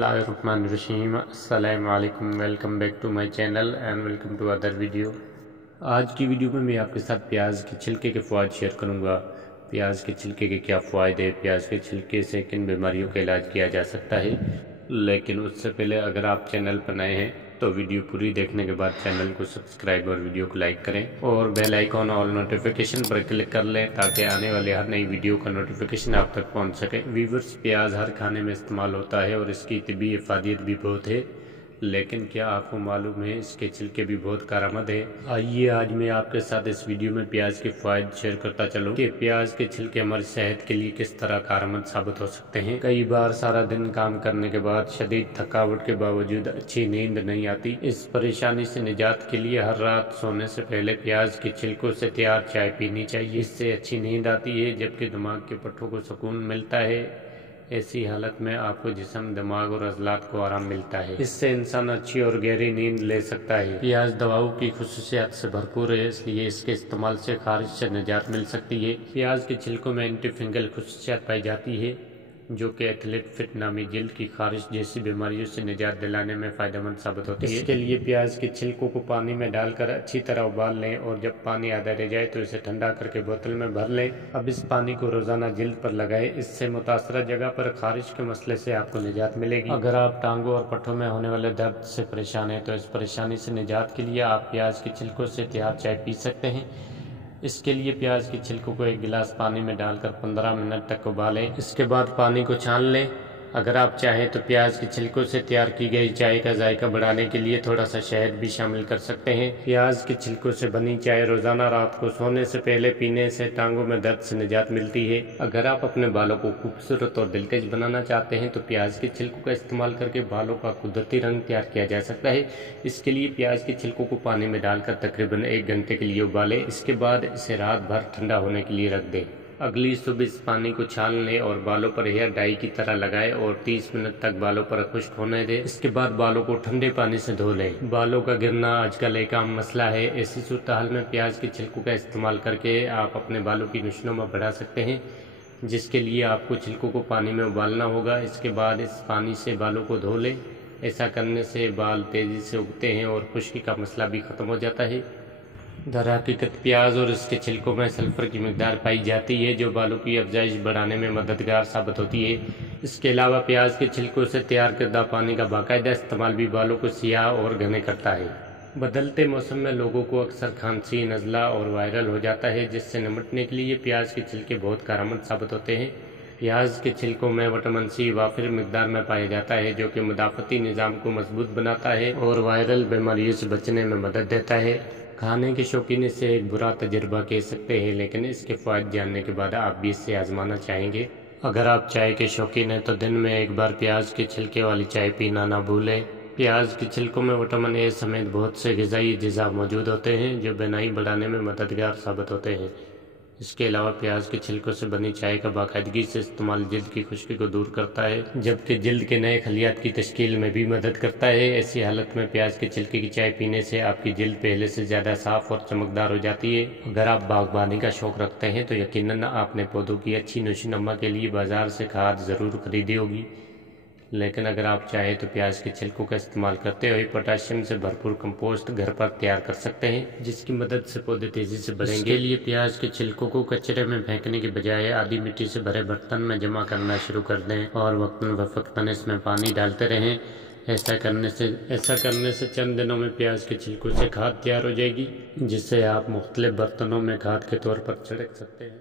बिस्मिल्लाहिर्रहमानिर्रहीम। अस्सलाम वालेकुम। Welcome back to my channel and welcome to other video. आज की वीडियो में मैं आपके साथ प्याज के छिलके के फ़वाद शेयर करूंगा। प्याज के छिलके के क्या फ़ायदे हैं, प्याज के छिलके से किन बीमारियों का इलाज किया जा सकता है। लेकिन उससे पहले अगर आप चैनल पर नए हैं तो वीडियो पूरी देखने के बाद चैनल को सब्सक्राइब और वीडियो को लाइक करें और बेल आइकॉन ऑल नोटिफिकेशन पर क्लिक कर लें ताकि आने वाले हर नई वीडियो का नोटिफिकेशन आप तक पहुंच सके। व्यूअर्स, प्याज हर खाने में इस्तेमाल होता है और इसकी तिब्बी इफादियत भी बहुत है, लेकिन क्या आपको मालूम है इसके छिलके भी बहुत कारआमद है। आइए आज मैं आपके साथ इस वीडियो में प्याज के फ़ायदे शेयर करता चलूं कि प्याज के छिलके हमारी सेहत के लिए किस तरह कारआमद साबित हो सकते हैं। कई बार सारा दिन काम करने के बाद शदीद थकावट के बावजूद अच्छी नींद नहीं आती। इस परेशानी से निजात के लिए हर रात सोने से पहले प्याज के छिलकों से तैयार चाय पीनी चाहिए। इससे अच्छी नींद आती है जबकि दिमाग के पट्टों को सुकून मिलता है। ऐसी हालत में आपको जिस्म, दिमाग और अज़लात को आराम मिलता है। इससे इंसान अच्छी और गहरी नींद ले सकता है। प्याज दवाओं की खुसूसियात से भरपूर है, इसलिए इसके इस्तेमाल से खारिश से निजात मिल सकती है। प्याज के छिलकों में एंटी फंगल खुसूसियात पाई जाती है जो कि एथलीट फिट नामी जल्द की खारिश जैसी बीमारियों से निजात दिलाने में फ़ायदेमंद साबित होती है। इसके लिए प्याज के छिलकों को पानी में डालकर अच्छी तरह उबाल लें और जब पानी आधा रह जाए तो इसे ठंडा करके बोतल में भर लें। अब इस पानी को रोज़ाना जल्द पर लगाएं। इससे मुतासरा जगह पर खारिश के मसले से आपको निजात मिलेगी। अगर आप टांगों और पट्टों में होने वाले दर्द से परेशान हैं तो इस परेशानी से निजात के लिए आप प्याज के छिलकों से तैयार चाय पी सकते हैं। इसके लिए प्याज के छिलकों को एक गिलास पानी में डालकर 15 मिनट तक उबालें। इसके बाद पानी को छान लें। अगर आप चाहें तो प्याज के छिलकों से तैयार की गई चाय का जायका बढ़ाने के लिए थोड़ा सा शहद भी शामिल कर सकते हैं। प्याज के छिलकों से बनी चाय रोजाना रात को सोने से पहले पीने से टांगों में दर्द से निजात मिलती है। अगर आप अपने बालों को खूबसूरत और दिलकश बनाना चाहते हैं तो प्याज के छिलकों का इस्तेमाल करके बालों का कुदरती रंग तैयार किया जा सकता है। इसके लिए प्याज के छिलकों को पानी में डालकर तकरीबन 1 घंटे के लिए उबालें। इसके बाद इसे रात भर ठंडा होने के लिए रख दें। अगली सुबह इस पानी को छान लें और बालों पर हेयर डाई की तरह लगाएं और 30 मिनट तक बालों पर खुश्क होने दें। इसके बाद बालों को ठंडे पानी से धो लें। बालों का गिरना आजकल एक आम मसला है। ऐसी सूरत हाल में प्याज के छिलकों का इस्तेमाल करके आप अपने बालों की नशोनुमा बढ़ा सकते हैं, जिसके लिए आपको छिलकों को पानी में उबालना होगा। इसके बाद इस पानी से बालों को धो लें। ऐसा करने से बाल तेज़ी से उगते हैं और खुश्की का मसला भी ख़त्म हो जाता है। दरहकीकत प्याज और इसके छिलकों में सल्फर की मिकदार पाई जाती है जो बालों की अफजाइश बढ़ाने में मददगार साबित होती है। इसके अलावा प्याज के छिलकों से तैयार करदा पानी का बाकायदा इस्तेमाल भी बालों को सियाह और घने करता है। बदलते मौसम में लोगों को अक्सर खांसी, नज़ला और वायरल हो जाता है, जिससे निपटने के लिए प्याज के छिलके बहुत कारआमद साबित होते हैं। प्याज के छिलकों में विटामिन सी वाफिर मिकदार में पाया जाता है जो कि मुदाफ़ती निज़ाम को मजबूत बनाता है और वायरल बीमारियों से बचने में मदद देता है। खाने के शौकीन इसे एक बुरा तजुर्बा कह सकते हैं, लेकिन इसके फ़ायदे जानने के बाद आप भी इसे आजमाना चाहेंगे। अगर आप चाय के शौकीन हैं तो दिन में एक बार प्याज के छिलके वाली चाय पीना ना भूलें। प्याज के छिलकों में विटामिन ए समेत बहुत से ग़िज़ाई अज्जा मौजूद होते हैं जो बीनाई बढ़ाने में मददगार साबित होते हैं। इसके अलावा प्याज के छिलकों से बनी चाय का बाकायदगी से इस्तेमाल जल्द की खुश्की को दूर करता है, जबकि जल्द के नए खलियात की तश्कील में भी मदद करता है। ऐसी हालत में प्याज के छिलके की चाय पीने से आपकी जल्द पहले से ज़्यादा साफ़ और चमकदार हो जाती है। अगर आप बागबानी का शौक़ रखते हैं तो यकीनन आपने पौधों की अच्छी नशोनुमा के लिए बाज़ार से खाद ज़रूर खरीदी होगी, लेकिन अगर आप चाहें तो प्याज के छिलकों का इस्तेमाल करते हुए पोटाशियम से भरपूर कंपोस्ट घर पर तैयार कर सकते हैं, जिसकी मदद से पौधे तेज़ी से बढ़ेंगे। इसके लिए प्याज के छिलकों को कचरे में फेंकने के बजाय आधी मिट्टी से भरे बर्तन में जमा करना शुरू कर दें और वक्तन इसमें पानी डालते रहें। ऐसा करने से चंद दिनों में प्याज के छिलकों से खाद तैयार हो जाएगी, जिससे आप मुख्तलिफ बर्तनों में खाद के तौर पर छिड़क सकते हैं।